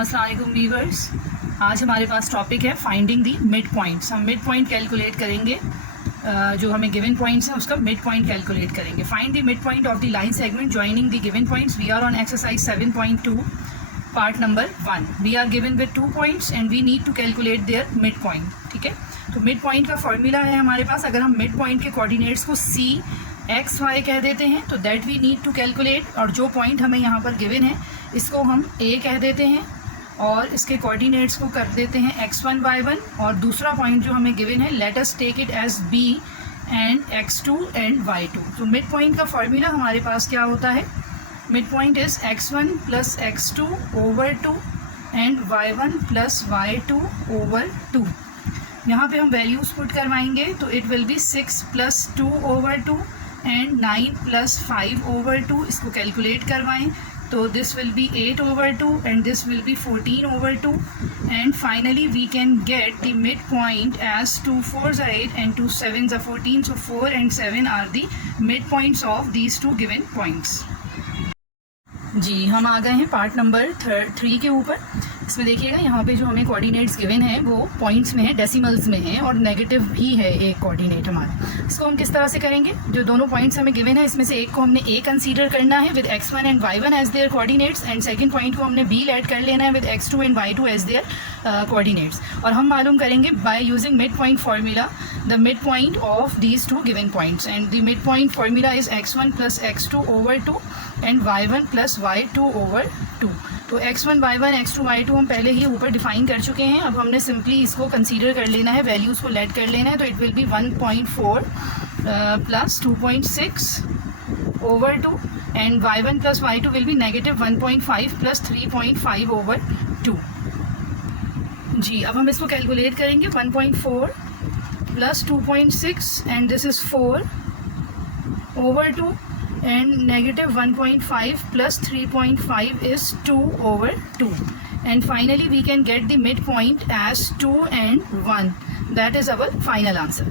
अस्सलाम वालेकुम व्यूअर्स। आज हमारे पास टॉपिक है फाइंडिंग दी मिड पॉइंट्स। हम मिड पॉइंट कैलकुलेट करेंगे, जो हमें गिवन पॉइंट्स हैं उसका मिड पॉइंट कैलकुलेट करेंगे। Find the mid point of the line segment joining the given points. We are on exercise 7.2 part number 1। We are given with 2 points and we need to calculate their mid point. ठीक है, तो mid point का formula है हमारे पास। अगर हम mid point के coordinates को सी एक्स वाई कह देते हैं तो that we need to calculate, और जो पॉइंट हमें यहाँ पर गिवन है इसको हम ए कह देते हैं और इसके कोऑर्डिनेट्स को कर देते हैं x1 y1, और दूसरा पॉइंट जो हमें गिवन है let us take it as b and x2 and y2। तो मिड पॉइंट का फॉर्मूला हमारे पास क्या होता है? Mid point is x1 plus x2 over 2 and y1 plus y2 over 2। यहाँ पे हम वैल्यूज़ पुट करवाएंगे तो it will be 6 plus 2 over 2 and 9 plus 5 over 2। इसको कैलकुलेट करवाएं तो this will be 8 over 2 and this will be 14 over 2, and finally we can get the midpoint as 2 4s are 8 and 2 7s are 14, so 4 and 7 are the midpoints of these two given points। जी, हम आ गए हैं part number 3 के ऊपर। इसमें देखिएगा यहाँ पे जो हमें कोऑर्डिनेट्स गिवन है वो पॉइंट्स में है, डेसिमल्स में है, और नेगेटिव भी है एक कोऑर्डिनेट हमारा। इसको हम किस तरह से करेंगे? जो दोनों पॉइंट्स हमें गिवन है इसमें से एक को हमने ए कंसीडर करना है with x1 and y1 as their coordinates, and second point को हमने b ऐड कर लेना है with x2 and y2 as their coordinates. और हम मालूम करेंगे by using mid point formula the mid point of these two given points, and the mid point formula is x1 plus x2 over 2 and y1 plus y2 over 2। तो x1 y1 x2 y2 हम पहले ही ऊपर define कर चुके हैं। अब हमने simply इसको कंसीडर कर लेना है, वैल्यूज़ को लेट कर लेना है। तो it will be 1.4 plus 2.6 over 2 and y1 plus y2 will be negative 1.5 plus 3.5 over 2। जी, अब हम इसको कैलकुलेट करेंगे। 1.4 plus 2.6 and this is 4 over 2 and negative 1.5 plus 3.5 is 2 over 2, and finally we can get the midpoint as 2 and 1. That is our final answer.